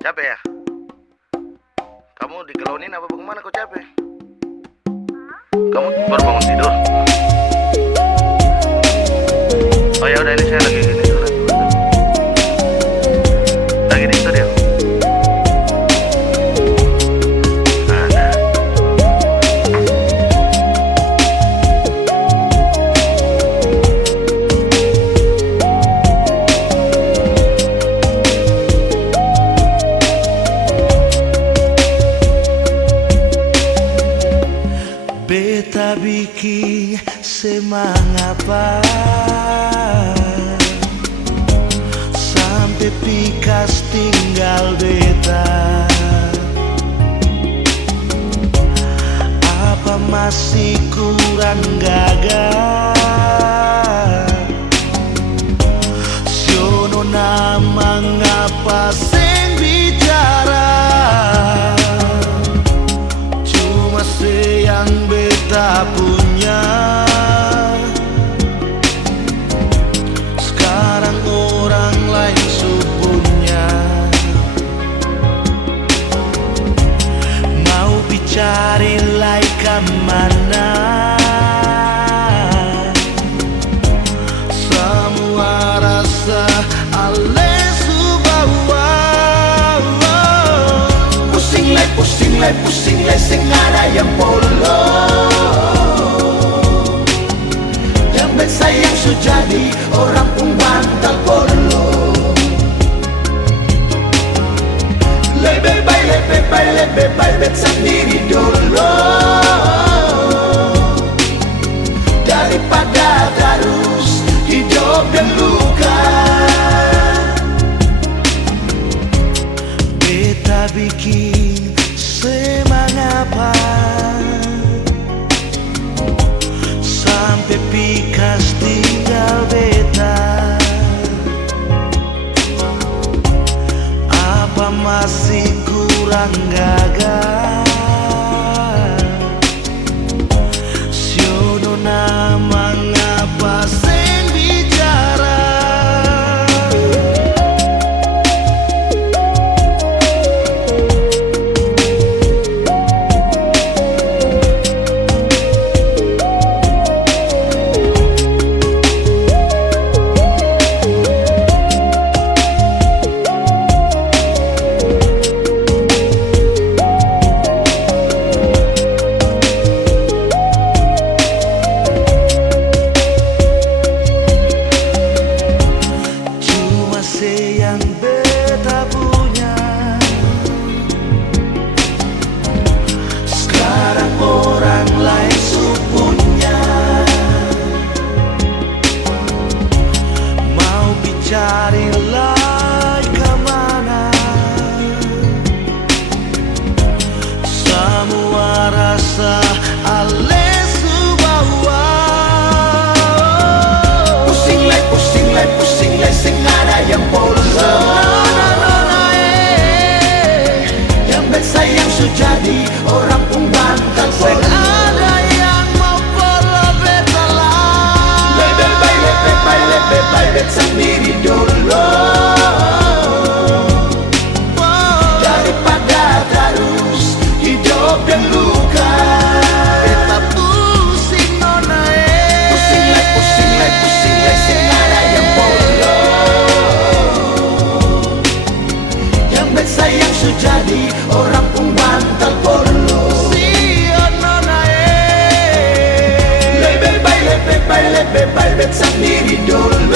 Capek ya? Kamu dikelonin apa bagaimana kok capek? Kamu baru bangun tidur? Oh ya udah, ini saya lagi gini sebentar. Lagi di studio. Ada. Beta bikin semangapa sampai pikas tinggal beta. Apa masih kurang gagah? Siono nama ngapa seng bicara? Cuma yang beta punya. Sekarang orang lain supunya. Mau bicara lai kemana? Semua rasa ale subawa. Pusing lai sing ada yang polo. Yang bersayang sujadi orang pun bantal polo. Lebih baik bet sendiri dulu daripada terus hidup dan luka. Beta bikin semangapa sampai pikas tinggal beta. Apa masih kurang gagah? Siono nama ngapa seng bicara? Yang beta punya. Sekarang orang lain supunya. Mau bicara lai kemana? Semua rasa ale subawa. Pusing lai sing ada yang polo. Yang bersayang sujadi orang pun bantal polo. Ada yang mau polo beta lah. Lebih baik bet sendiri dulu daripada terus hidup dan luka. Beta pusing nona. Pusing lai sing ada yang polo. Yang bersayang sujadi orang pun bantal polo. Lebih baik bet sendiri dulu